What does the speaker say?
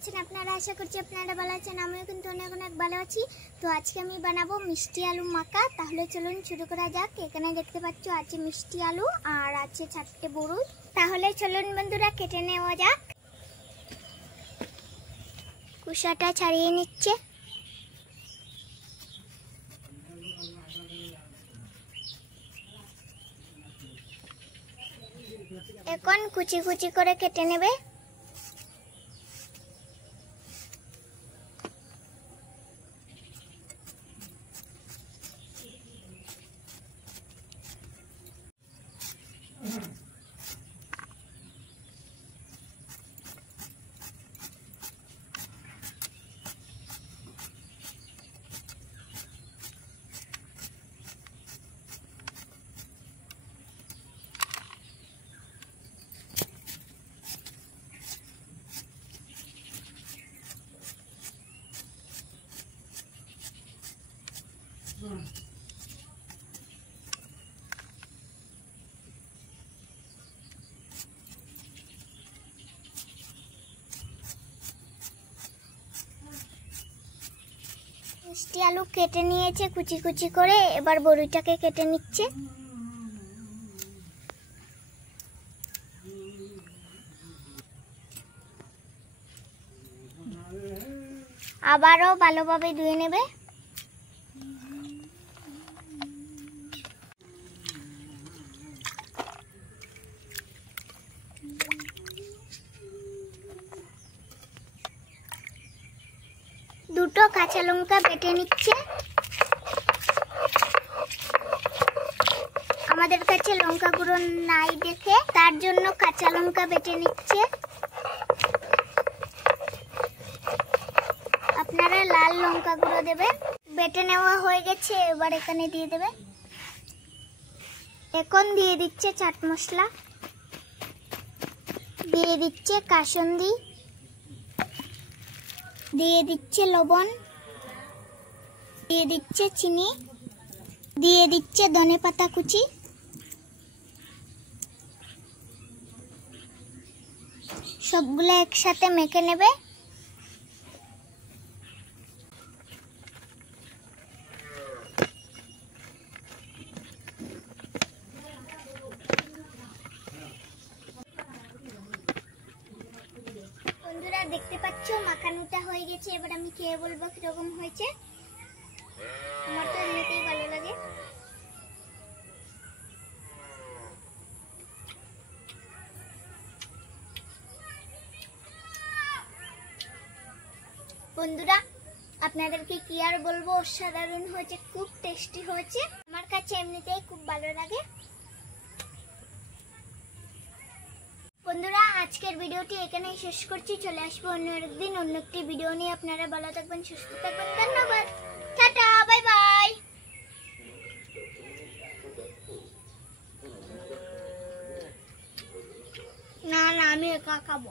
আছেন আপনারা? আশা করছি আপনারা ভালো আছেন। আমিও কিন্তু অনেক অনেক ভালো আছি। তো আজকে আমি বানাবো মিষ্টি আলু মাখা। তাহলে চলুন শুরু করা যাক। এখানে দেখতে পাচ্ছ আছে মিষ্টি আলু আর আছে 4টে বড়ি। তাহলে চলুন বন্ধুরা কেটে নেওয়া যাক। কুসাটা ছাড়িয়ে নিচ্ছে। এখন কুচি কুচি করে কেটে নেবে। মিষ্টি আলু কেটে নিয়েছে কুচি কুচি করে। এবার বড়িটাকে কেটে নিচ্ছে। আবারও ভালোভাবে ধুয়ে নেবে। দুটো কাঁচা লঙ্কা বেটে নিচ্ছে। আমাদের কাছে লঙ্কা গুঁড়ো নাই দেখে তার জন্য কাঁচা লঙ্কা বেটে নিচ্ছে। আপনারা লাল লঙ্কা গুঁড়ো দেবেন। বেটে নেওয়া হয়ে গেছে। এবার এখানে দিয়ে দেবে। এখন দিয়ে দিচ্ছে চাট মশলা, দিয়ে দিচ্ছে কাসুন্দি, দিয়ে দিচ্ছে লবণ, দিয়ে দিচ্ছে চিনি, দিয়ে দিচ্ছে ধনেপাতা কুচি। সবগুলো একসাথে মেখে নেবে। বন্ধুরা দেখতে পাচ্ছ মাখানোটা হয়ে গেছে। এবার আমি খেয়ে বলবো কিরকম হয়েছে। আমার তো এমনিতেই ভালো লাগে। বন্ধুরা আপনাদেরকে কি আর বলবো, অসাধারণ হয়েছে, খুব টেস্টি হয়েছে। আমার কাছে এমনিতেই খুব ভালো লাগে। বন্ধুরা আজকের ভিডিওটি এখানেই শেষ করছি। চলে আসবো অন্য একদিন অন্য একটি ভিডিও নিয়ে। আপনারা ভালো থাকবেন, সুস্থ থাকবেন। ধন্যবাদ। Tata, bye bye. না আমি একা খাবো।